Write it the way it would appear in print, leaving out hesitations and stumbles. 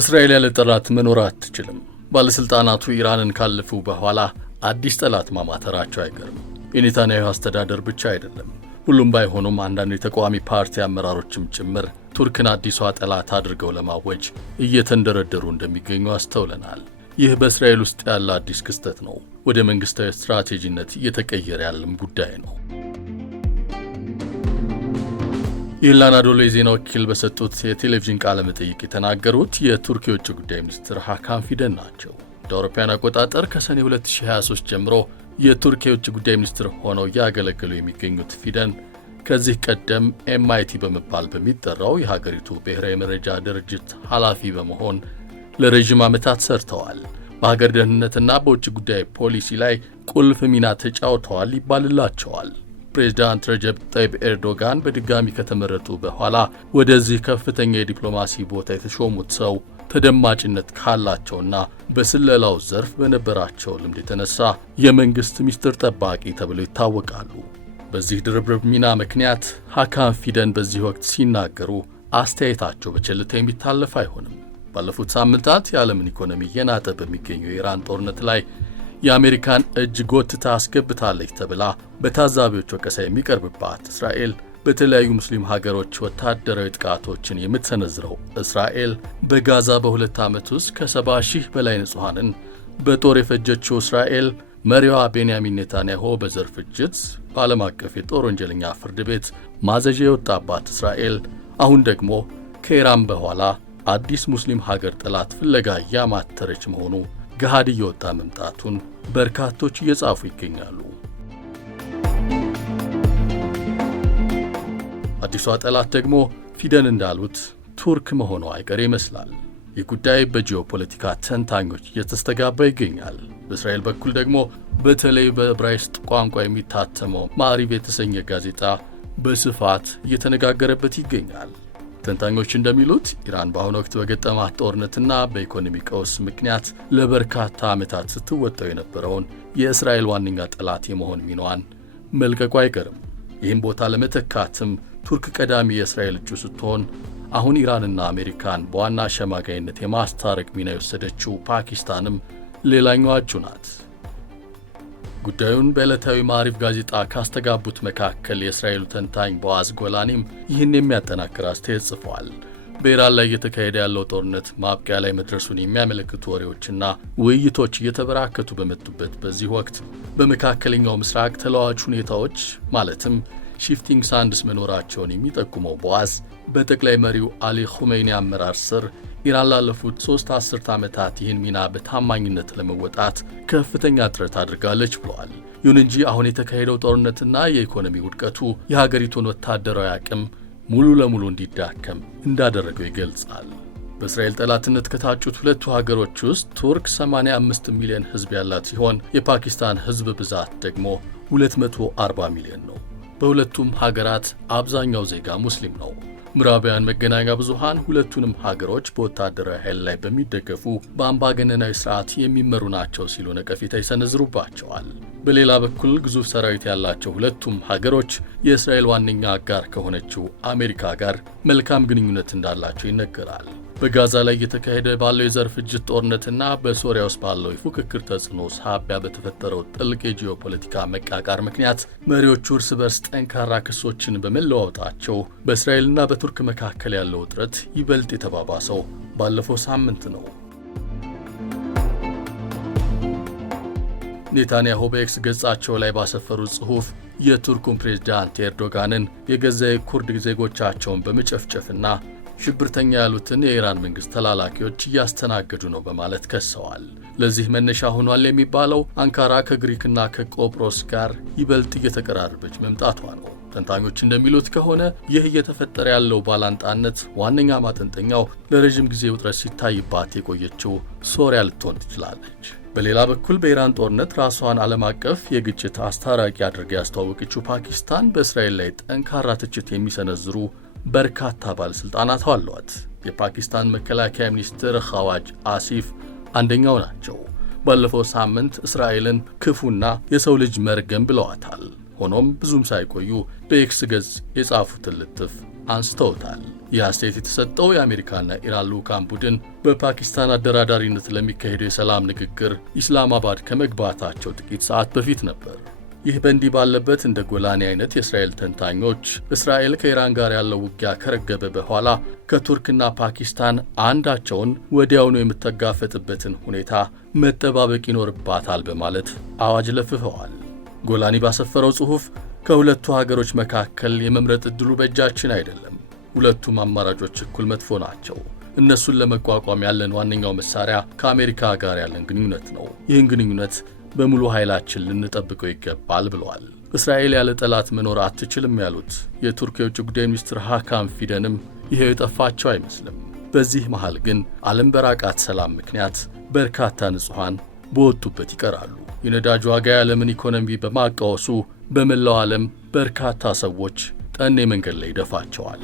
እስራኤል ያለ ጠላት መኖር አትችልም። ባለስልጣናቱ ኢራንን ካለፉ በኋላ አዲስ ጠላት ማማተራቸው አይገርም። የኔታንያሁ አስተዳደር ብቻ አይደለም። ሁሉም ባይሆኑም አንዳንድ የተቃዋሚ ፓርቲ አመራሮችም ጭምር ቱርክን አዲሷ ጠላት አድርገው ለማወጅ እየተንደረደሩ እንደሚገኙ አስተውለናል። ይህ በእስራኤል ውስጥ ያለ አዲስ ክስተት ነው። ወደ መንግስታዊ ስትራቴጂነት እየተቀየረ ያለም ጉዳይ ነው። የአናዶሉ የዜና ወኪል በሰጡት የቴሌቪዥን ቃለ መጠይቅ የተናገሩት የቱርክ የውጭ ጉዳይ ሚኒስትር ሃካን ፊደን ናቸው። እንደ አውሮፓውያን አቆጣጠር ከሰኔ 2023 ጀምሮ የቱርክ የውጭ ጉዳይ ሚኒስትር ሆነው ያገለገሉ የሚገኙት ፊደን ከዚህ ቀደም ኤምአይቲ በመባል በሚጠራው የሀገሪቱ ብሔራዊ መረጃ ድርጅት ኃላፊ በመሆን ለረጅም ዓመታት ሰርተዋል። በሀገር ደህንነትና በውጭ ጉዳይ ፖሊሲ ላይ ቁልፍ ሚና ተጫውተዋል ይባልላቸዋል። ፕሬዝዳንት ረጀብ ታይብ ኤርዶጋን በድጋሚ ከተመረጡ በኋላ ወደዚህ ከፍተኛ የዲፕሎማሲ ቦታ የተሾሙት ሰው ተደማጭነት ካላቸውና በስለላው ዘርፍ በነበራቸው ልምድ የተነሳ የመንግስት ሚስጥር ጠባቂ ተብለው ይታወቃሉ። በዚህ ድርብርብ ሚና ምክንያት ሃካን ፊደን በዚህ ወቅት ሲናገሩ አስተያየታቸው በቸልታ የሚታለፍ አይሆንም። ባለፉት ሳምንታት የዓለምን ኢኮኖሚ እየናጠ በሚገኘው የኢራን ጦርነት ላይ የአሜሪካን እጅ ጎትታ አስገብታለች ተብላ በታዛቢዎች ወቀሳ የሚቀርብባት እስራኤል በተለያዩ ሙስሊም ሀገሮች ወታደራዊ ጥቃቶችን የምትሰነዝረው እስራኤል በጋዛ በሁለት ዓመት ውስጥ ከ70 ሺህ በላይ ንጹሐንን በጦር የፈጀችው እስራኤል መሪዋ ቤንያሚን ኔታንያሁ በዘር ፍጅት በዓለም አቀፍ የጦር ወንጀለኛ ፍርድ ቤት ማዘዣ የወጣባት እስራኤል አሁን ደግሞ ከኢራን በኋላ አዲስ ሙስሊም ሀገር ጠላት ፍለጋ እያማተረች መሆኑ ገሃድ እየወጣ መምጣቱን በርካቶች እየጻፉ ይገኛሉ። አዲሷ ጠላት ደግሞ ፊደን እንዳሉት ቱርክ መሆኗ አይቀሬ ይመስላል። ይህ ጉዳይ በጂኦፖለቲካ ተንታኞች እየተስተጋባ ይገኛል። በእስራኤል በኩል ደግሞ በተለይ በዕብራይስጥ ቋንቋ የሚታተመው ማዕሪብ የተሰኘ ጋዜጣ በስፋት እየተነጋገረበት ይገኛል። ተንታኞች እንደሚሉት ኢራን በአሁኑ ወቅት በገጠማት ጦርነትና በኢኮኖሚ ቀውስ ምክንያት ለበርካታ ዓመታት ስትወጣው የነበረውን የእስራኤል ዋነኛ ጠላት የመሆን ሚናዋን መልቀቁ አይቀርም። ይህም ቦታ ለመተካትም ቱርክ ቀዳሚ የእስራኤል እጩ ስትሆን አሁን ኢራንና አሜሪካን በዋና አሸማጋይነት የማስታረቅ ሚና የወሰደችው ፓኪስታንም ሌላኛዋ እጩ ናት። ጉዳዩን በዕለታዊ ማዕሪፍ ጋዜጣ ካስተጋቡት መካከል የእስራኤሉ ተንታኝ ቦዓዝ ጎላኒም ይህን የሚያጠናክር አስተያየት ጽፏል። በኢራን ላይ እየተካሄደ ያለው ጦርነት ማብቂያ ላይ መድረሱን የሚያመለክቱ ወሬዎችና ውይይቶች እየተበራከቱ በመጡበት በዚህ ወቅት በመካከለኛው ምስራቅ ተለዋዋጭ ሁኔታዎች ማለትም ሺፍቲንግ ሳንድስ መኖራቸውን የሚጠቁመው ቦዓዝ በጠቅላይ መሪው አሊ ኹሜይኒ አመራር ስር ኢራን ላለፉት 3 አስርት ዓመታት ይህን ሚና በታማኝነት ለመወጣት ከፍተኛ ጥረት አድርጋለች ብለዋል። ይሁን እንጂ አሁን የተካሄደው ጦርነትና የኢኮኖሚ ውድቀቱ የሀገሪቱን ወታደራዊ አቅም ሙሉ ለሙሉ እንዲዳከም እንዳደረገው ይገልጻል። በእስራኤል ጠላትነት ከታጩት ሁለቱ ሀገሮች ውስጥ ቱርክ 85 ሚሊዮን ሕዝብ ያላት ሲሆን የፓኪስታን ሕዝብ ብዛት ደግሞ 240 ሚሊዮን ነው። በሁለቱም ሀገራት አብዛኛው ዜጋ ሙስሊም ነው። ምዕራባውያን መገናኛ ብዙሃን ሁለቱንም ሀገሮች በወታደራዊ ኃይል ላይ በሚደገፉ በአምባገነናዊ ስርዓት የሚመሩ ናቸው ሲሉ ነቀፌታ ይሰነዝሩባቸዋል። በሌላ በኩል ግዙፍ ሰራዊት ያላቸው ሁለቱም ሀገሮች የእስራኤል ዋነኛ አጋር ከሆነችው አሜሪካ ጋር መልካም ግንኙነት እንዳላቸው ይነገራል። በጋዛ ላይ እየተካሄደ ባለው የዘር ፍጅት ጦርነትና በሶሪያ ውስጥ ባለው የፉክክር ተጽዕኖ ሳቢያ በተፈጠረው ጥልቅ የጂኦፖለቲካ መቃቃር ምክንያት መሪዎቹ እርስ በርስ ጠንካራ ክሶችን በመለዋወጣቸው በእስራኤልና በቱርክ መካከል ያለው ውጥረት ይበልጥ የተባባሰው ባለፈው ሳምንት ነው። ኔታንያሁ በኤክስ ገጻቸው ላይ ባሰፈሩት ጽሑፍ የቱርኩን ፕሬዝዳንት ኤርዶጋንን የገዛ የኩርድ ዜጎቻቸውን በመጨፍጨፍና ሽብርተኛ ያሉትን የኢራን መንግስት ተላላኪዎች እያስተናገዱ ነው በማለት ከሰዋል። ለዚህ መነሻ ሆኗል የሚባለው አንካራ ከግሪክና ከቆጵሮስ ጋር ይበልጥ እየተቀራረበች መምጣቷ ነው። ተንታኞች እንደሚሉት ከሆነ ይህ እየተፈጠረ ያለው ባላንጣነት ዋነኛ ማጠንጠኛው ለረጅም ጊዜ ውጥረት ሲታይባት የቆየችው ሶሪያ ልትሆን ትችላለች። በሌላ በኩል በኢራን ጦርነት ራሷን ዓለም አቀፍ የግጭት አስታራቂ አድርጋ ያስተዋወቀችው ፓኪስታን በእስራኤል ላይ ጠንካራ ትችት የሚሰነዝሩ በርካታ ባለስልጣናት አሏት። የፓኪስታን መከላከያ ሚኒስትር ኸዋጅ አሲፍ አንደኛው ናቸው። ባለፈው ሳምንት እስራኤልን ክፉና የሰው ልጅ መርገም ብለዋታል። ሆኖም ብዙም ሳይቆዩ በኤክስ ገጽ የጻፉትን ልጥፍ አንስተውታል። ይህ አስተያየት የተሰጠው የአሜሪካና ኢራን ልዑካን ቡድን በፓኪስታን አደራዳሪነት ለሚካሄደው የሰላም ንግግር ኢስላማባድ ከመግባታቸው ጥቂት ሰዓት በፊት ነበር። ይህ በእንዲህ ባለበት እንደ ጎላኒ አይነት የእስራኤል ተንታኞች እስራኤል ከኢራን ጋር ያለው ውጊያ ከረገበ በኋላ ከቱርክና ፓኪስታን አንዳቸውን ወዲያውኑ የምትጋፈጥበትን ሁኔታ መጠባበቅ ይኖርባታል በማለት አዋጅ ለፍፈዋል። ጎላኒ ባሰፈረው ጽሑፍ ከሁለቱ ሀገሮች መካከል የመምረጥ ዕድሉ በእጃችን አይደለም። ሁለቱም አማራጮች እኩል መጥፎ ናቸው። እነሱን ለመቋቋም ያለን ዋነኛው መሳሪያ ከአሜሪካ ጋር ያለን ግንኙነት ነው። ይህን ግንኙነት በሙሉ ኃይላችን ልንጠብቀው ይገባል ብለዋል። እስራኤል ያለ ጠላት መኖር አትችልም ያሉት የቱርክ የውጭ ጉዳይ ሚኒስትር ሃካም ፊደንም ይሄው የጠፋቸው አይመስልም። በዚህ መሃል ግን ዓለም በራቃት ሰላም ምክንያት በርካታ ንጹሐን በወጡበት ይቀራሉ። የነዳጅ ዋጋ የዓለምን ኢኮኖሚ በማቃወሱ በመላው ዓለም በርካታ ሰዎች ጠኔ መንገድ ላይ ይደፋቸዋል።